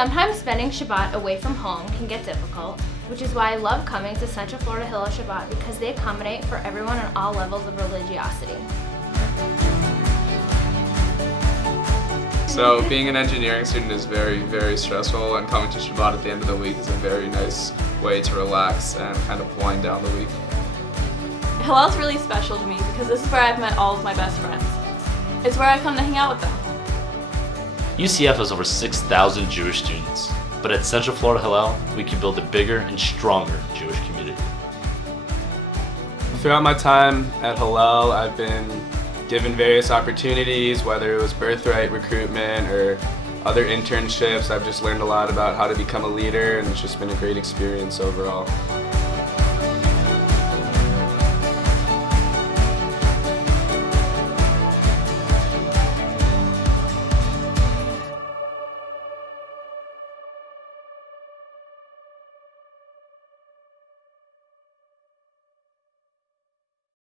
Sometimes spending Shabbat away from home can get difficult, which is why I love coming to Central Florida Hillel Shabbat because they accommodate for everyone on all levels of religiosity. So being an engineering student is very, very stressful, and coming to Shabbat at the end of the week is a very nice way to relax and kind of wind down the week. Hillel's really special to me because this is where I've met all of my best friends. It's where I come to hang out with them. UCF has over 6,000 Jewish students, but at Central Florida Hillel, we can build a bigger and stronger Jewish community. Throughout my time at Hillel, I've been given various opportunities, whether it was birthright recruitment or other internships. I've just learned a lot about how to become a leader, and it's just been a great experience overall.